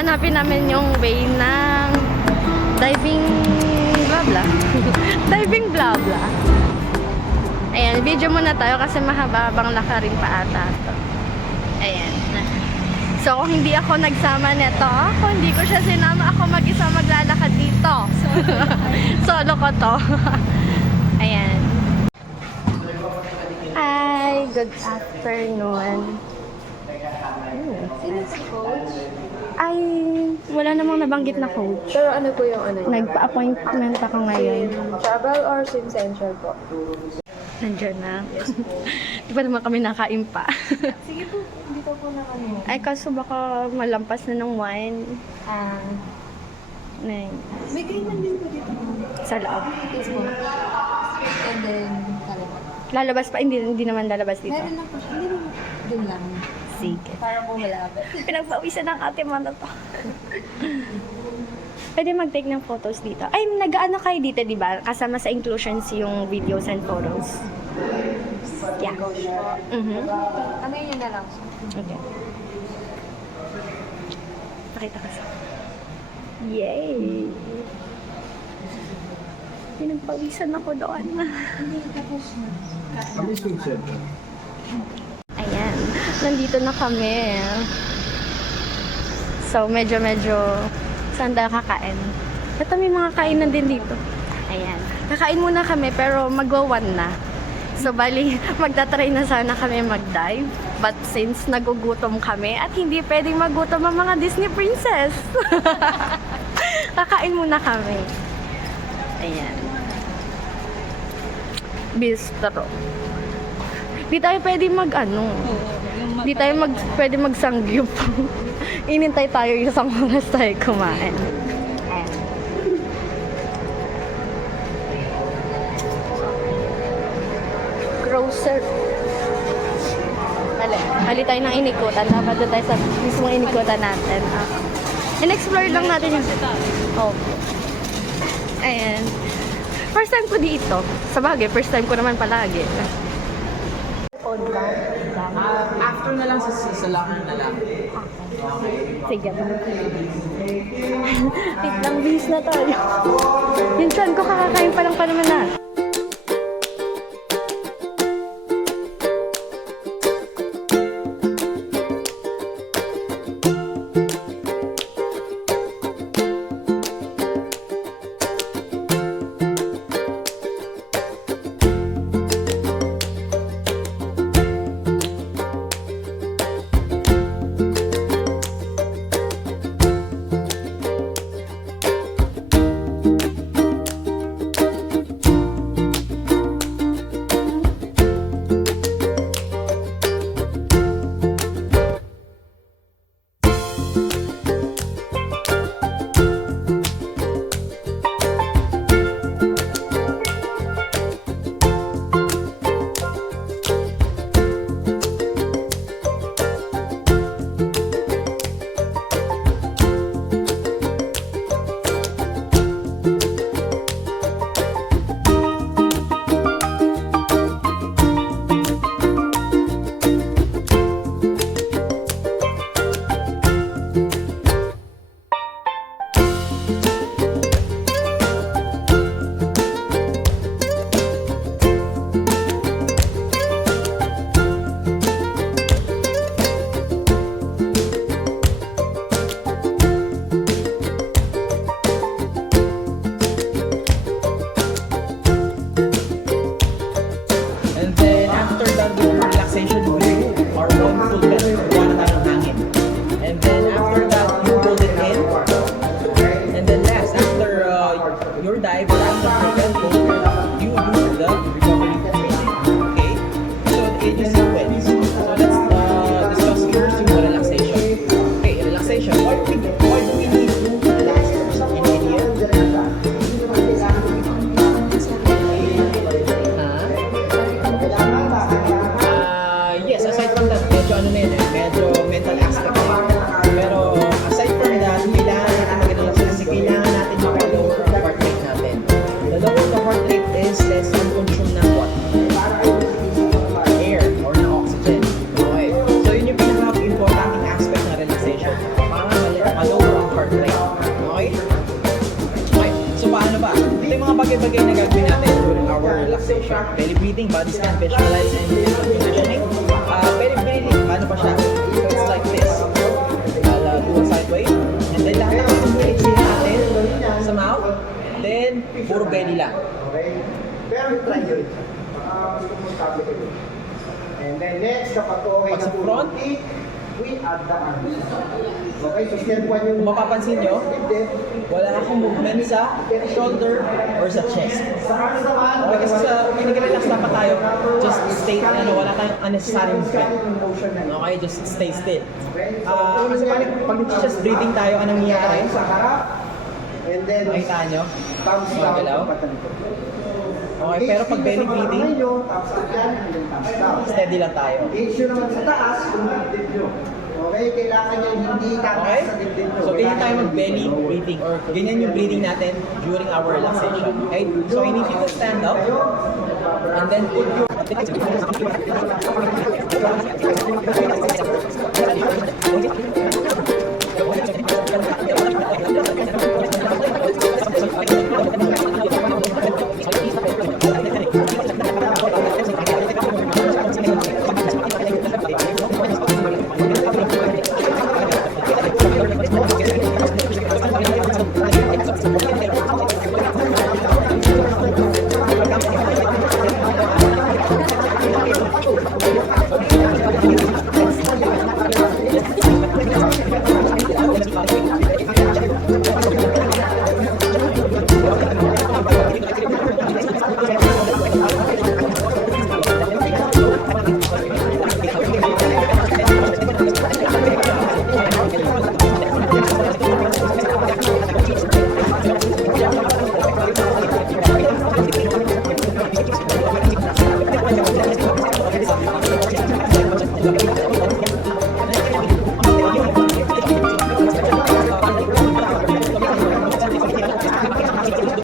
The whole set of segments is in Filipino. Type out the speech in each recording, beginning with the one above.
hanapin namin yung way ng diving blah blah. Diving blah blah. Ayan, video muna tayo kasi mahaba-habang lakarin pa ata to. Ayan. So, kung hindi ako nagsama nito, kung hindi ko siya sinama, ako mag-isa maglalakad dito. Solo ko to. Ayan. Hi, good afternoon. Sino si coach? Ay, wala namang nabanggit na coach. Pero ano po yung ano? Nagpa-appointment ako ngayon. Travel or swim center po? Nandiyan na. Di pa naman kami nakain pa. Sige po, dito po na kami. Ay, kaso baka malampas na ng wine. Nay, May kainan din po dito. sa loob. Yes po. And then, kalimutan. Lalabas pa? Hindi naman lalabas dito. Meron lang po siya. Hindi naman dun lang. Sige. Para po malapit. Pinagpawisan ng ate mo na to. Pwede mag-take ng photos dito. Ay, nag-ano kayo dito, di ba? Kasama sa inclusions yung videos and photos. Yeah. Coach po. Ano yun na lang? Okay. Pakita ka sa... Yay! Pinagpawisan ako doon. Hindi, tapos na. Ayan. Nandito na kami. So, medyo saan tayo kakain? Ito may mga kainan din dito. Ayan. Kakain muna kami pero magwa-1 na. So, bali, magta-try na sana kami mag-dive. But since nagugutom kami at hindi pwedeng magutom ang mga Disney princess. Kakain muna kami. Ayan. Bistro. Di tayo pwedeng Di tayo pwede magsangyup. Inintay tayo isang oras tayo kumain. Ayan. Grocer. Hali tayo ng inikutan. Dapat doon tayo sa mismong inikutan natin. In-explore lang natin yung... Oh. Ayan. First time ko dito. Sa bagay, first time ko naman palagi. After na lang sa locker na lang. Sige pa. Wait lang, bis na tayo. Yung chan ko kakakain pa lang pa naman na. Air or na oxygen. Okay. So yun yung pinaka-importanting aspect ng relaxation. Para malawak bagay-bagay na gagawin natin during our relaxation. Belly breathing, body scan, visualize, and conditioning. Belly breathing, paano pa siya? So it's like this. I'll do a side way. And then lahat ng exhale natin sa mouth. Then, puro belly lang. Okay? Pero try nyo rin siya. Komportable kayo. And then next, kapag okay Pag sa na po front, yung feet, we add the arms. Okay, so step 1 yung... Kung mapapansin nyo, dibdib. wala akong movement sa shoulder or sa chest. Sa arms naman, Okay, kasi sa pinag-relax dapat tayo, just stay, wala tayong unnecessary movement. motion na yun. Okay, just stay still. Okay? Kasi pag chest breathing tayo, anong nangyayari? Sa harap. And then, Makita nyo? thumbs Mga down. galaw? Patalikod. Okay, pero pag belly breathing, thumbs up yan, and then thumbs down. steady lang tayo. Engage nyo naman sa taas, kung dibdib nyo. Okay, kailangan nyo hindi Okay? tataas sa dibdib nyo. So, ganyan tayo mag-belly breathing or ganyan yung breathing natin during our relaxation. Okay? So, I need you to stand up and then put your...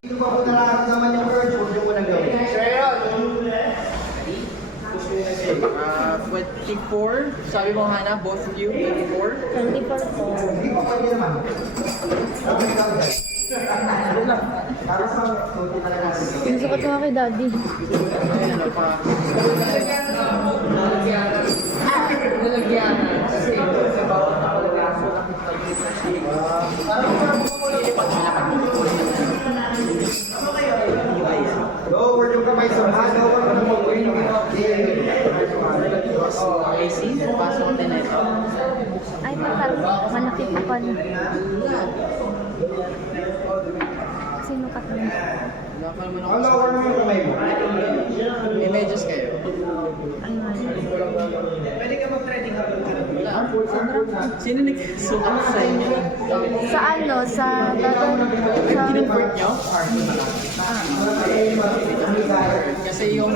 Kung pa po nararamdaman yung urge, huwag nyo munang gawin. 24, sabi mo Hana, both of you, 24. 24 po. Hindi po pwede naman. Para sa konti na lang natin. Sinusukat ko nga kay daddy. Lower yung kamay sa mga, lower mo ng mga AC, pasok din na ito. Ay, parang malaki pa pala. Sinukat mo. Ang lower mo yung kamay mo. May medyas kayo. Ano nga yun? Sino nagsukat sa inyo? Sa ano? Sa dadon? Sa... Kinonvert nyo? Kasi yung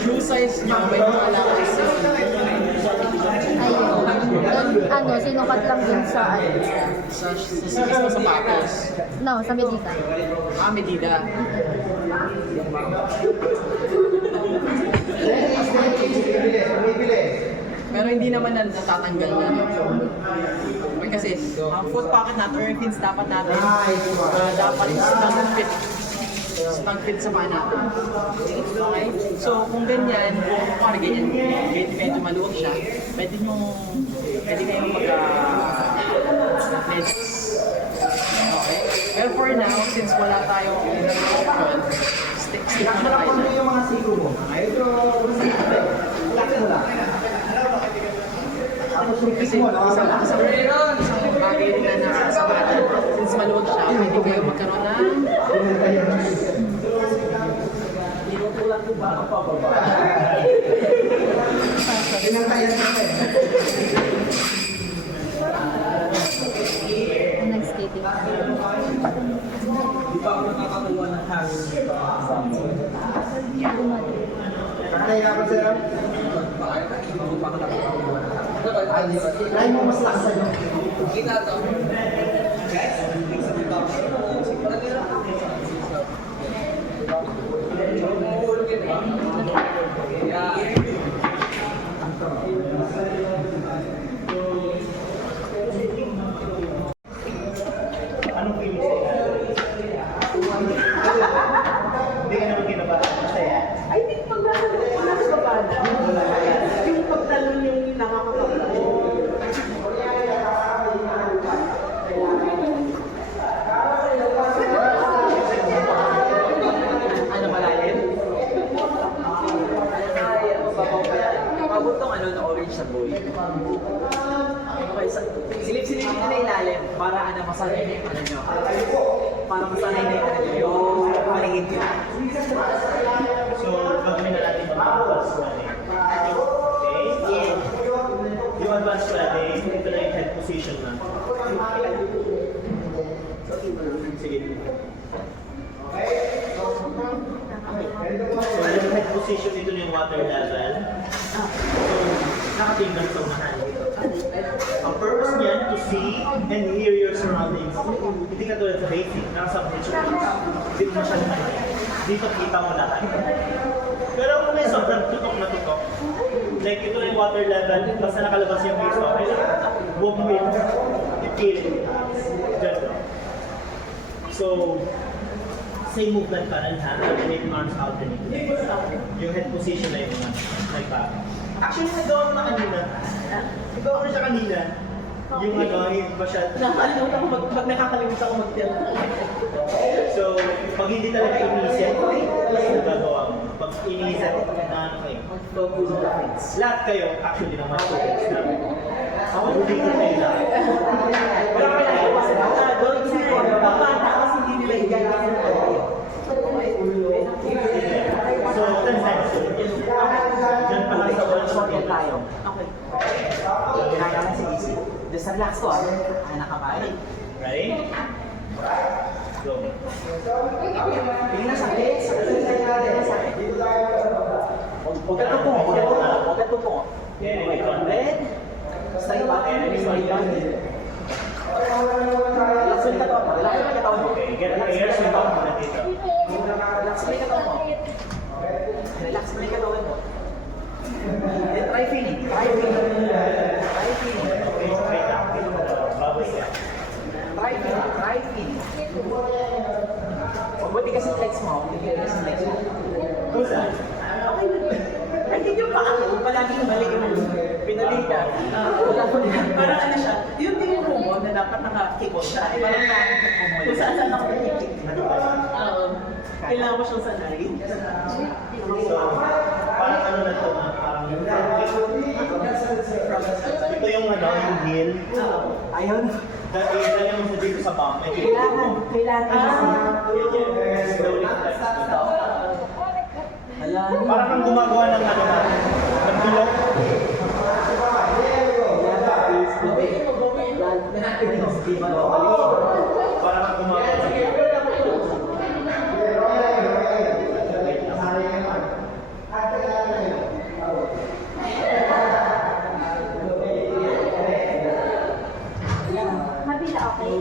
shoe size nyo, may mga lakas yun. Ayun. Ano, sinukat lang din sa ano? Sa sapatos. No, sa medika. Medida. Pero hindi naman natatanggal na. Okay, kasi ang foot pocket natin or yung pins dapat natin, dapat snug fit sa paa natin. Okay? So kung ganyan, kung parang ganyan, medyo maluwag siya, pwede kayong mag-medyas. Okay? Pero for now, since wala tayong option, stick muna tayo Ano dyan. yung mga siko mo? Ito, relax mo lang. Tapos yung Kasi feet mo, isang bagay rin na nakasabatan. Since maluwag siya, pwede kayo magkaroon ng Pinantayan ka eh. Nag-skating. Kaya ka sir? Try mo mas laksan yung Anong feeling sa'yo? para masanay na yung para masanay na yung paningin ko. So, gagawin na natin yung advanced running. Okay? Yung advanced running, ito na yung head position na. Sige. So, yung head position, ito na yung water level. So, nakatingnan sa unahan. Ang purpose niyan, to see and hear your surroundings. Hindi ka tulad sa basic, naka-submerge ka. Hindi mo masyadong nakikita. Dito kita mo lahat. Pero kung may sobrang tutok na tutok, like ito na yung water level, basta nakalabas yung base okay lang. Huwag mo yung i-feel it. Diyan lang. So, same movement pa rin ha, alternate arms, alternate legs. Yung head position na yung like back. Actually, nagawa mo na kanina. Nagawa mo siya kanina. Yung hindi ba siya... Nakakalimutan ko pag nakakalimutan ko mag-tell. So, pag hindi talaga inisip, nagagawa mo. Pag inisip, na ano kayo? Lahat kayo, actually, naman students na. Ako, hindi ko kayo lahat. Wala ka lang. Doon kasi pagpata kasi hindi nila igagawin ko. So, 10 times. Diyan pa lang sa one shot tayo. Okay. Ginagawa si Easy. Just relax ko nakabalik. Ready? Go. Hindi na sakit. Huwag ka tutungo. Huwag ka tutungo. Okay, Red. Stay back. Stay back. Relax mo yung katawan mo. Relax mo yung katawan mo. Okay, get the air swing up muna dito. Relax mo yung katawan mo. Relax mo yung katawan mo. Try feeling. Try feeling. Try feeling. Okay, okay lang. Bago siya. Try feeling. Try feeling. Mabuti kasi flex mo. Mabuti kasi flex mo. Kusa? Ay, hindi yung paa ko. Palaging balik mo. Pinalik ka. Wala ko na. Parang ano siya. Yung tingin mo na dapat naka-kick siya. Parang kung saan ako nag-kick. Kailangan mo siyang sanay. So, parang ano na ito, parang ito yung ano, yung heel. Ayaw na. Dahil mo sa dito sa bump. Slowly flex. Parang kang gumagawa ng ano na, ng tulog. Parang kang gumagawa ng Mabila, okay?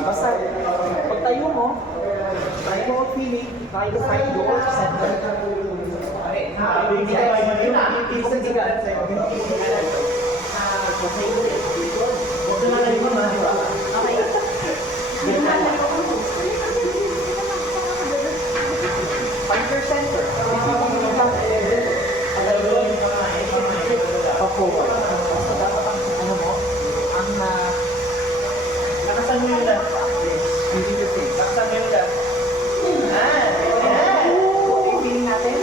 Basta, pag tayo mo feeling, tayo side door, center. Hindi ka kayo mag-iwan. Hindi ka. Huwag na lang yung mga diba? Okay. Find your center. Forward. So, dapat ang ano mo, ang Nakasan mo yung left. hindi yung face. Nakasan mo yung left. Feeling natin.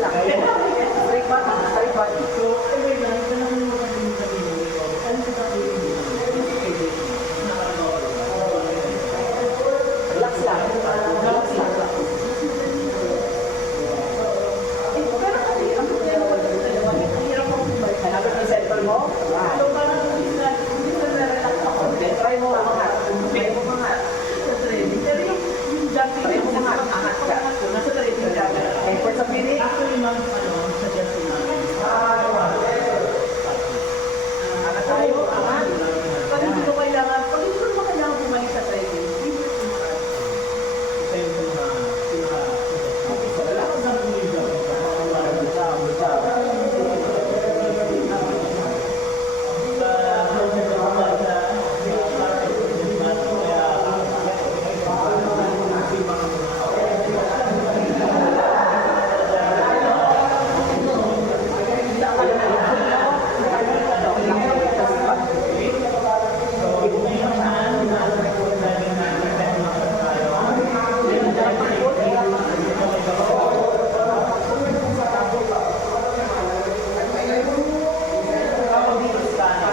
lang. Straight body, straight body. So, anyway lang, ito na yung mga sabihin ko. Ano sa sabihin mo? Relax lang. Relax lang. Hanapin mo yung cellphone mo? Then try mo angat. Try mo angat. Try mo angat. Angat ka. Okay, for some minutes. Actually, ma'am, suggest ko na. Angat tayo. Angat. Pag hindi mo kailangan bumalik sa training,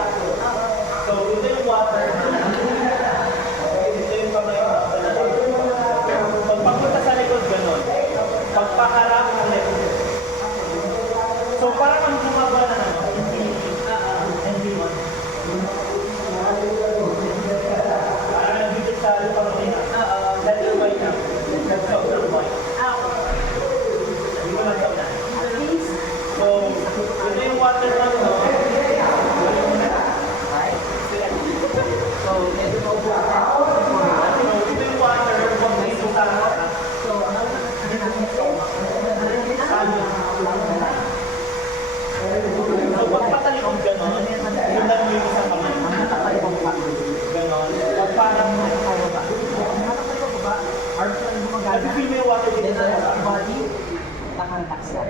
Ito yung water. Ito yung kamay mo. Pag pagpunta sa likod, gano'n. Pagpaharap ulit. So parang ang bumaba na naman. ND1. Parang nandito sa lupang ina. Letter white na. Letter white. Hindi ko lang na. So, ito yung water na ito. So, medyo maupo ka. So, ito yung water. Pag dito sa So, pag patalikod gano'n, yun lang yung isang kamay. Gano'n. Pag parang nag-feel mo yung water dito Then, sa the body, naka-relax lang.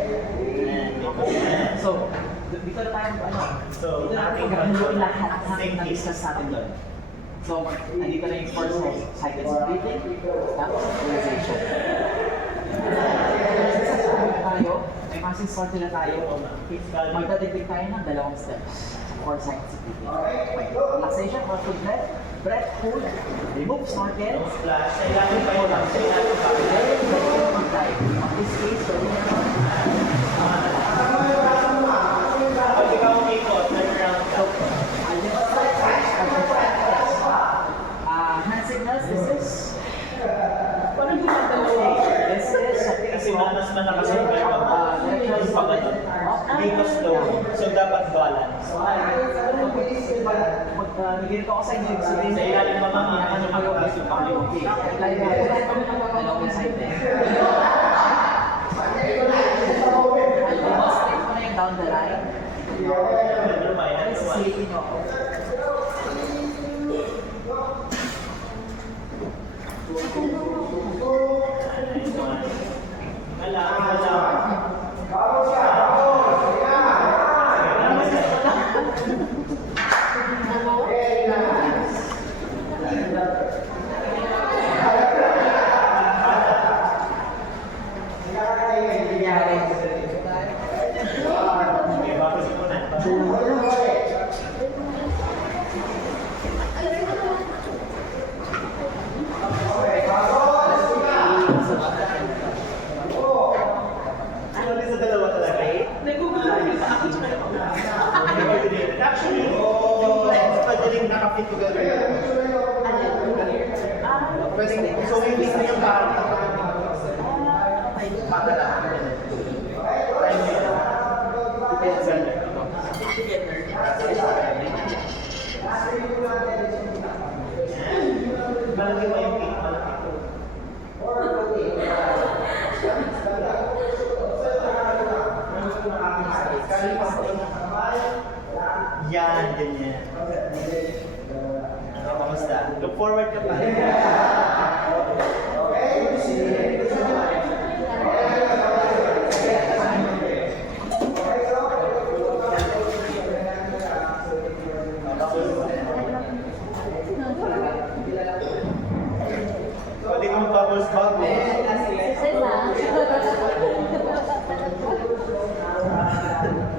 So, dito na tayo, So, ating gagawin lahat same ng case. discuss natin doon. So, nandito na yung first cycle of breathing, tapos realization. Tayo, may passing start na tayo. Magdadagdag tayo ng 2 steps. 4 cycles of breathing. Okay. Relaxation, one full breath. Breath, hold, remove snorkel. Splash. Sa ilalim pa yun. Sa ilalim pa. Then, mag-dive. On this case, pwede naman. Pag ikaw umikot, turn around ka. Hand signals, this is parang gumagalaw. this is Kasi mas malakas yung verb ako. Yung pag ano. Dito slow. So, dapat balance. Nagigito ako sa inyo, sabihin Sa ilalim pa mga ano kayo, yung pangyo. okay, apply mo, dalawang side din. Demonstrate mo na yung down the line. Never mind. Ay, That's why. sisilipin nyo ako. Sa dalawa talaga. Nagugulat yung pa ako tsaka yung Actually, yung legs pa din nakapit together. Pwede, so yung isa yung parang malaki ba yung feet? Malaki. Yan, ganyan. Kamusta? Look forward ka pa. Pwede kong bubbles bubbles. Isa na.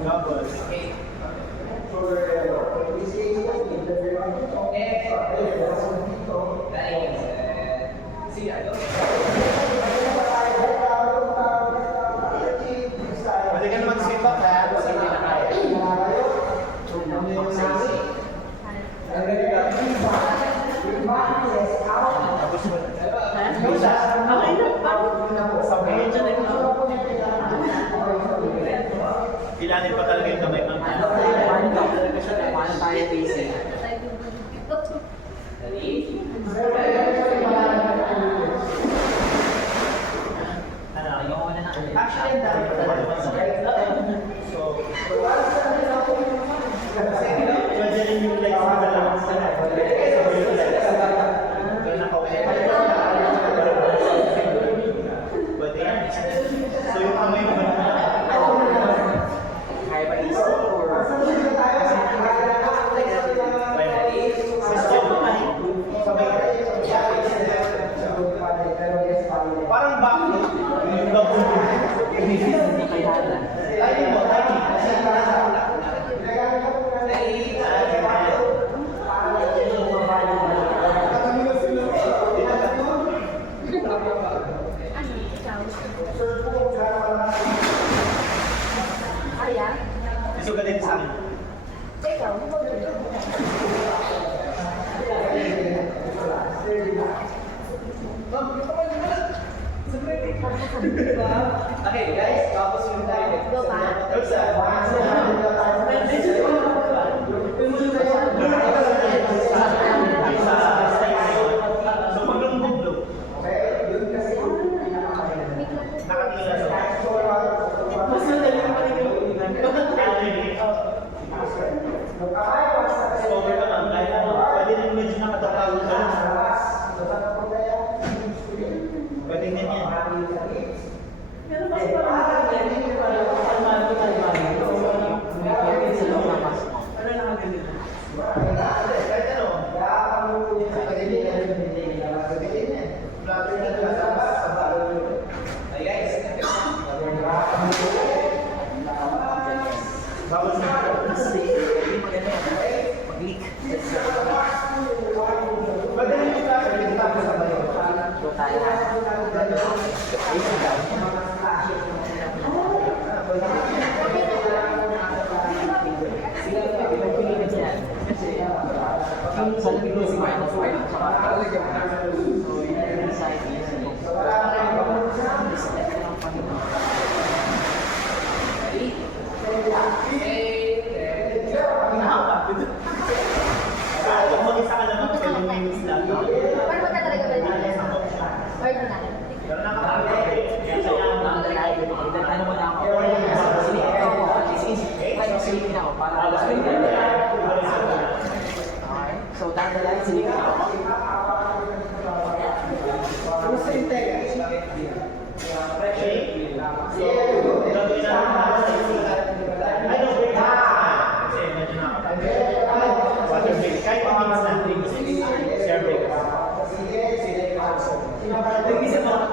Bubbles. Pwede ka naman sipa kaya kasi hindi na kaya. Okay na, Sabihin dyan eh. Ilalim pa talaga yung kamay ng Actually, ang dami pa talaga. So, pwede rin yung legs na dalawa sa lahat. Pero nakawin. Pwede yan. So, yung kamay mo kaya ba isa or parang backload yung double ayun mo, isugalin sa akin. Okay guys, tapos yung tayo. Go pa. So pag lumubog, nakatingin na sa mas madali naman yung over ka lang, kahit ano, pwede rin medyo nakatapagod ka lang. Pwede din yan. pero mas parang Bawal na. Pwede rin yung klase, yung tapos sa bayo. Kung mag-isa ka naman, pwede yung minutes lang. Paano ba talaga ba dito? Or na? Pero nakakapagod. Kaya Ano mo na ako? Silipin ako para alas ko yung So, dadalahin, silipin ako. Gusto yung tega? gagawin natin para sa I don't break kasi medyo nakakapagod. Water break. Kahit pamins natin, share break. nag-isa mo.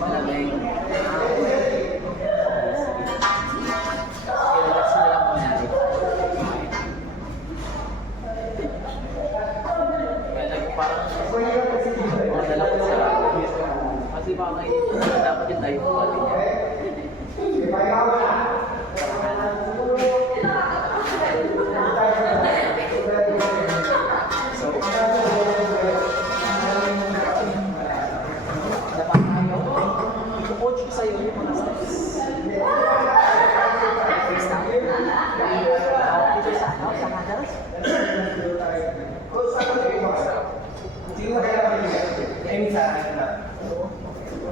Malamig. Relax na lang po natin. Parang madala ko sa kasi baka dapat yung tayo po niya. Dapat tayo, i-coach ko sa'yo yung mga steps. First step. Dito sa ano, sa handles.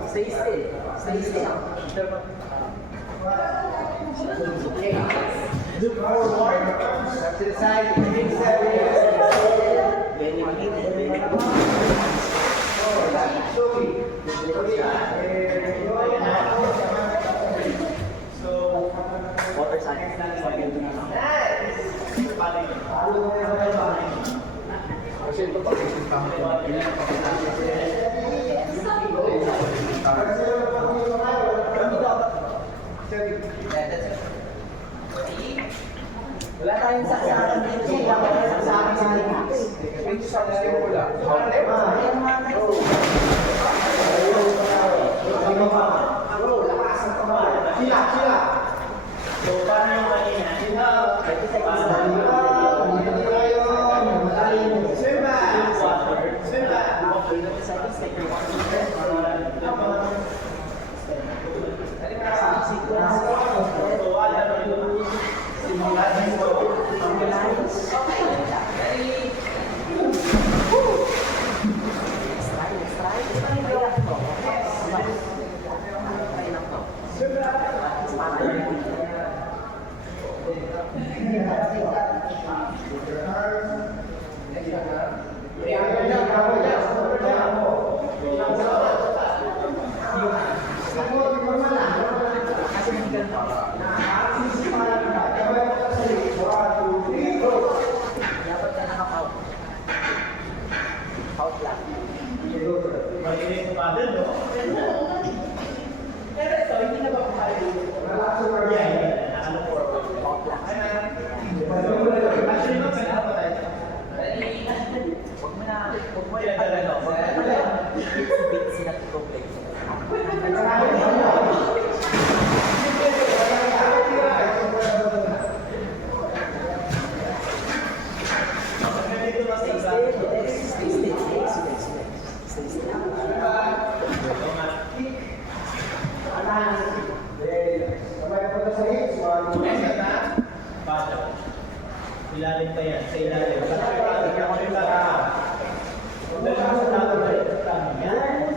Stay still. Stay still. Look forward. To the side. Big step. Water science. Wala tayong saksakan dito sa saksakan sa Linux. Ito sa gusto mo wala. Sila. So, paano yung kanina? Mahilig sa paddle, no? Pero ito, hindi na ba kumali? Ano po? Actually, no, kaya pa tayo. Huwag mo yung pag-ano. Bits na complex. Paddle. Ilalim pa yan, sa ilalim. Tingnan mo yung tata. Dali mo sa tata ba rin? Yan.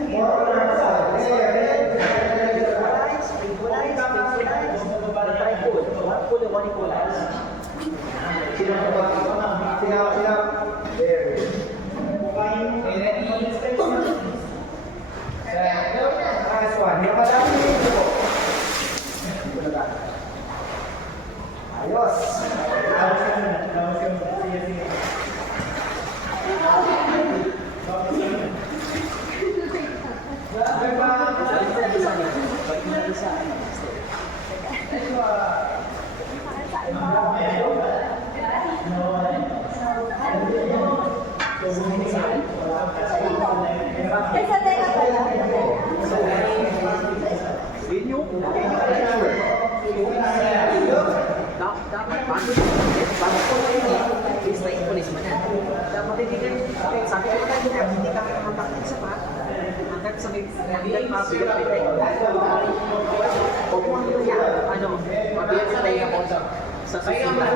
Dapat bago is na police man yan. Dapat hindi ka, sabi ko kanina, hindi ka makatakit sa pa. Hanggat sa hanggat mabigat huwag mo ano yan, mabigat sa tayo ako sa susunod na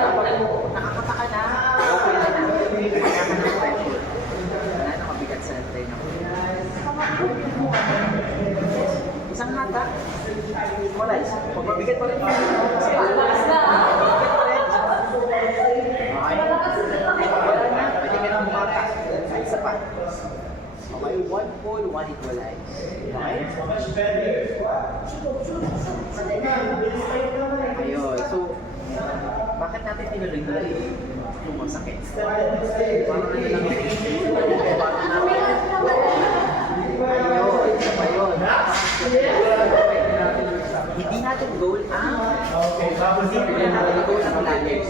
dapat nakakataka na, okay na na. Kaya ka ng pressure. Wala na mabigat sa tayo ako. Isang hata, wala. Pag mabigat pa rin yun, kasi mabigat pa rin. Okay. Wala na, pwede ka na bumata. Isa pa. Okay, 1. full, one equalize. Okay? Much better. Ayun. So, bakit natin tinuloy na yung masakit? Parang ano lang yun. Parang namin. Ayun. Isa pa yun. Hindi natin goal ang hindi natin goal ang lalim.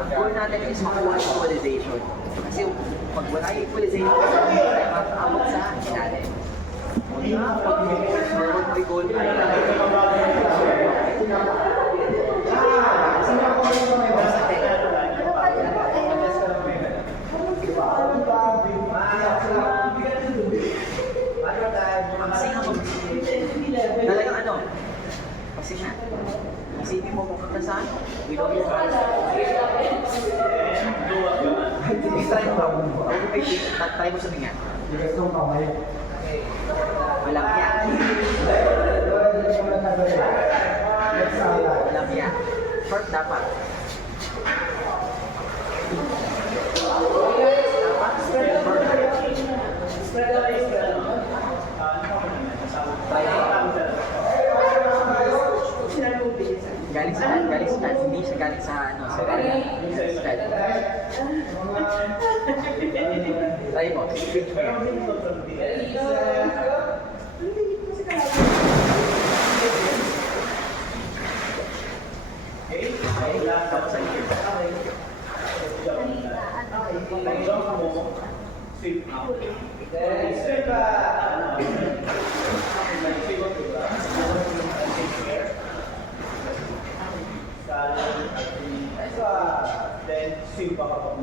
Ang goal natin is makuha ang equalization. Kasi pag wala yung equalization, hindi tayo makakabot sa ilalim. Pag goal ay talagang ano? Kasi nga, isipin mo pupunta saan? Willow mo. Try mo ba? Try mo sabi nga. Walang yan. Walang yan. Short dapat. Galing sa hindi siya galing sa ano, sa try mo. Tapos ang ear. Jump mo, sweep out. Then sweep pa kapag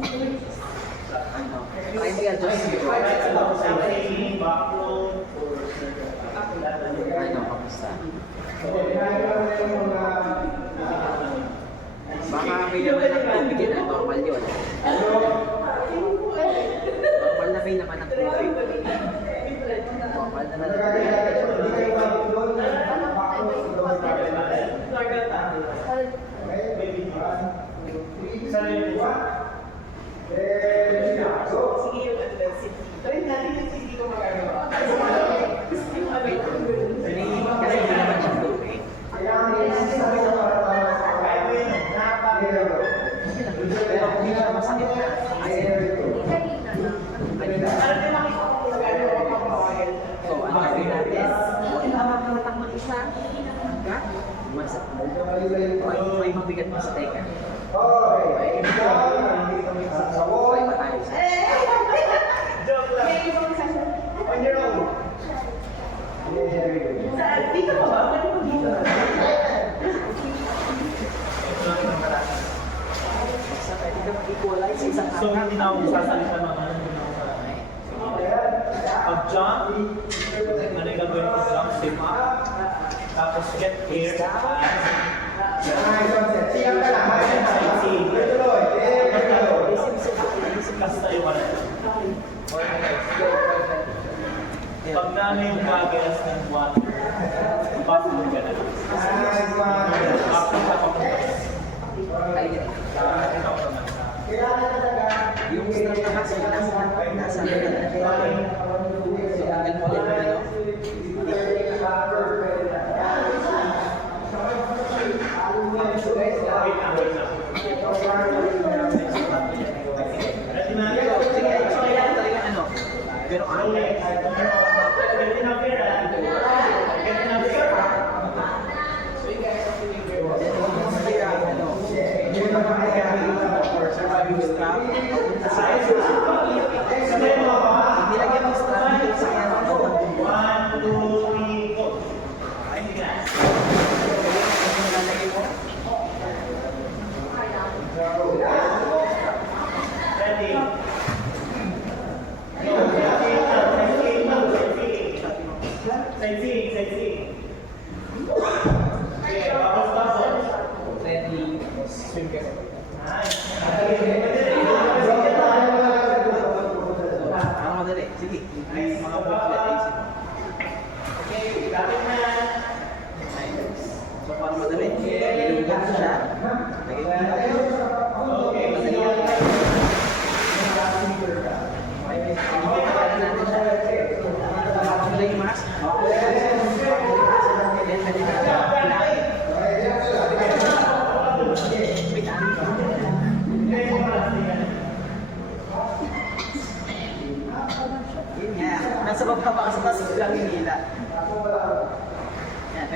Ano? Try mo i-adjust dito. Ano, kamusta? Baka may naman ng tubig yun, normal yun. Normal na may naman ng tubig. Normal na lang. Sige yung adversity. Try natin yung sige ko magagawa. Kasi hindi naman siyang tubig. Pero hindi siya masakit na. So, ang gagawin natin, makakatang mag-isa. Hanggang may mabigat pa sa teka. Okay. Try pa tayo. joke lang. On your own. Dito ka ba? Pwede mo dito. Basta pwede ka mag-equalize sa isang So, hindi na ako sasalita ng ano, hindi na ako sasalita. Pag-jump, ano yung gagawin ko jump, step up, tapos get here, kasi tayo pa rin. Pag namin yung gagalas ng water, bathroom ka na. Bathroom ka pa yung strap na kasi nasa so, hanggang mo lang ano? Sige, kailangan talaga ano? Pero ano? Nilagyan mo strap dito sa kanya. 1, 2, 3, go! Ay, hindi na. Ready? Sightseeing, sightseeing. Okay, tapos. Ready, swim ka. Nice. Ano madali? Sige. Nice, mga booklet. Okay, lapit na. So, paano madali? Ilunggan mo siya. Lagay mo dito. Okay, Madali lang. Ilunggan natin siya.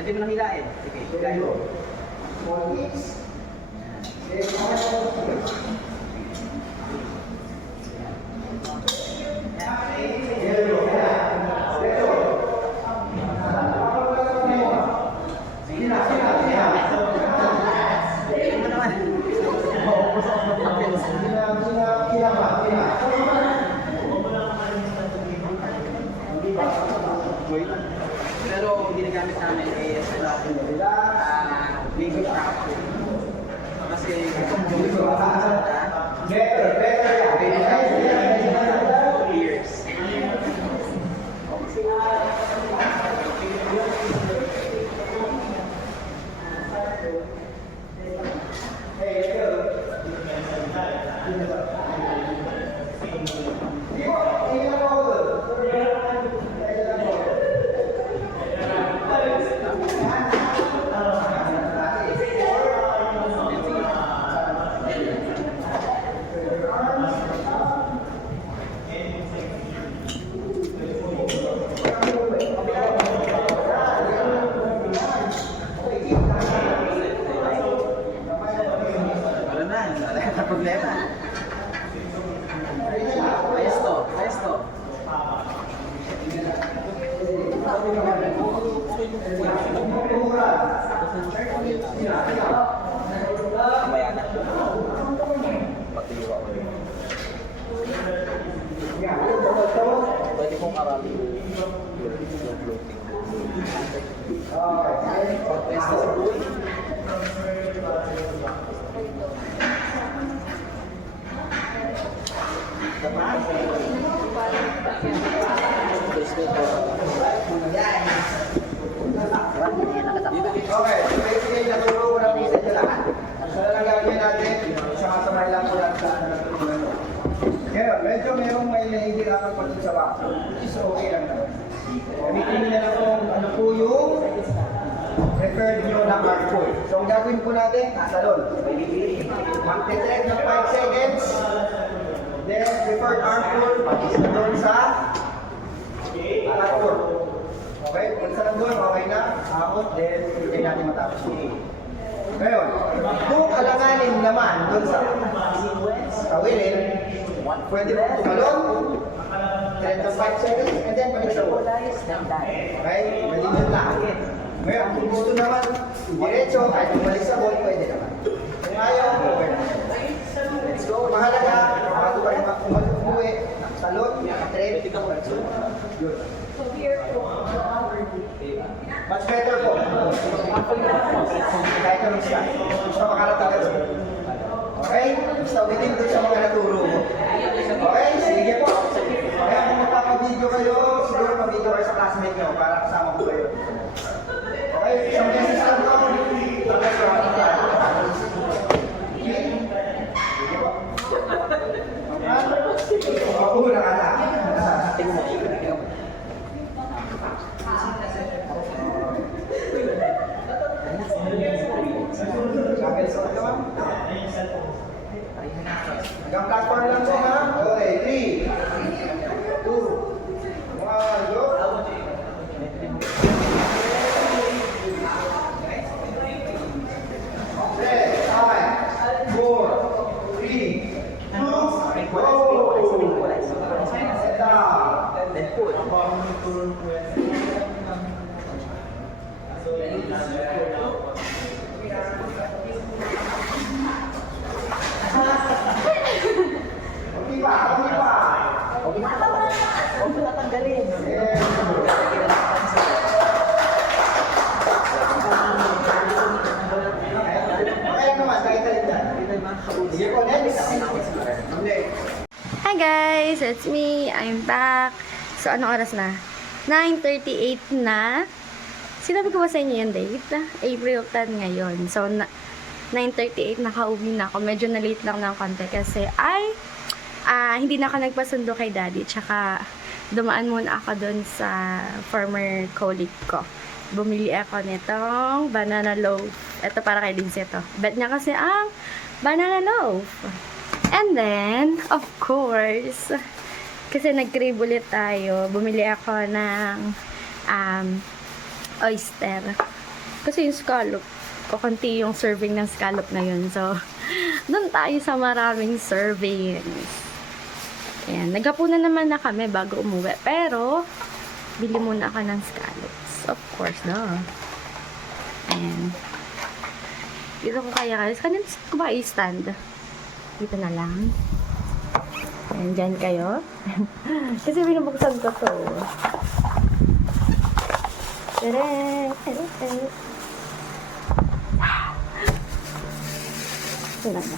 Pwede mo nang hilain. Sige, hilain mo. Small kicks. Then, Sige mo naman. Pero ginagamit namin is baby shark. Kasi better yan. baby shark ears. Wala na, wala na problema. Ayos to, ayos to. Mamaya na. Pagtiwa ko. Pwede kong aralin yung floating. Pagpwesto sa buhay. Okay, basically naturo ko na po sa inyo lahat. So na lang gagawin natin, sama-samay lang po lang sa ngayon, medyo merong may nahihirapan pa dun sa box. Which is okay lang naman. Gamitin nyo na lang kung ano po yung preferred nyo na arm pull. So ang gagawin po natin, nasa doon. Magte-tread ng 5 seconds. Then preferred arm pull, isa doon sa arm pull. Okay, kung saan doon, okay na. Akot, then hindi natin matapos. Ngayon, kung alanganin naman doon sa kawilin, pwede mo tumalon, tread ng 5 seconds, and then balik sa wall. Okay, pwede nyo lang. Ngayon, kung gusto naman, diretso, kahit bumalik sa wall, pwede naman. Kung ayaw, okay naman. Let's go. Mahalaga, bago pa rin umuwi, talon, tread, yun. Much better po. Kahit anong siya. Basta makalatagan siya. Okay? Basta within doon sa mga naturo mo. Okay? Sige po. Kaya kung magpapabideo kayo, siguro pabideo kayo sa classmate nyo para kasama ko kayo. Okay? Isang beses lang to. Tapos lang. Sige po. Una ka na. Tingnan mo, tingnan mo. Hanggang platform lang po ha. Okay, 3, 2, 1, go. Set, 5, 4, 3, 2, go. Set down. Then pull. Okay pa, okay pa. Huwag mo natanggalin. Okay naman, kahit alin dyan. Sige po, next. Next. Hi guys, it's me. I'm back. So, anong oras na? 9:38 na. Sinabi ko ba sa inyo yung date? April 10 ngayon. So, 9:38 nakauwi na ako. Medyo na-late lang ng konti kasi hindi na ako nagpasundo kay daddy. Tsaka, dumaan muna ako dun sa former colleague ko. Bumili ako nitong banana loaf. Ito para kay Lindsay ito. Bet niya kasi ang banana loaf. And then, of course, kasi nag-crave ulit tayo, bumili ako ng oyster. Kasi yung scallop, kukunti yung serving ng scallop na yun. So, doon tayo sa maraming servings. Ayan, naghapunan naman na kami bago umuwi. Pero, bili muna ako ng scallops. Of course, no. Ayan. Dito ko kaya guys. Kanina ko ba i-stand? Dito na lang. Ayan, dyan kayo. Kasi binubuksan ko to. Tere! Tere! Tere! Ito na na.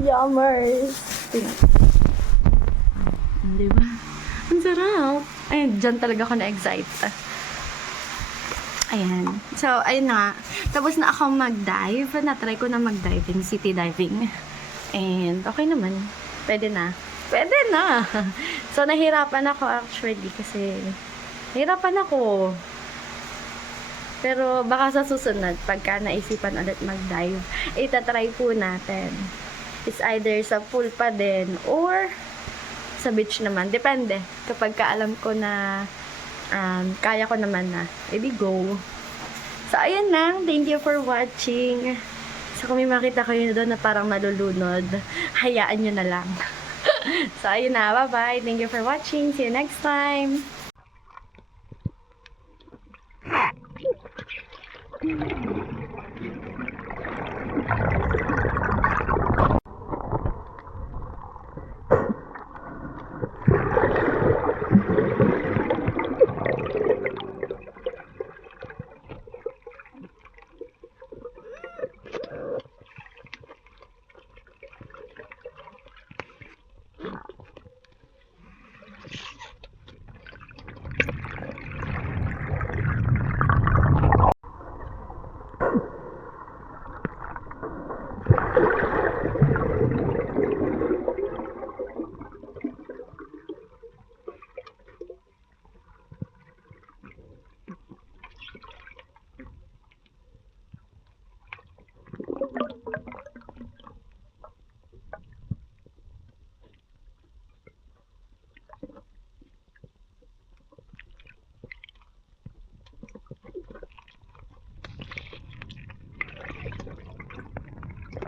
Yummers! Tingnan. Diba? Ang sarap! Ayun, dyan talaga ako na-excite. Ayan. So, ayun na. Tapos na ako mag-dive. Na-try ko na mag-diving, city diving. And, okay naman. Pwede na. Pwede na! So, nahirapan ako actually kasi nahirapan ako. Pero, baka sa susunod, pagka naisipan ulit mag-dive, itatry po natin. It's either sa pool pa din or sa beach naman. Depende. Kapag alam ko na kaya ko naman na, edi go. So, ayan lang. Thank you for watching. So, kung may makita kayo doon na parang nalulunod, hayaan nyo na lang. So, ayun na. Bye-bye. Thank you for watching. See you next time.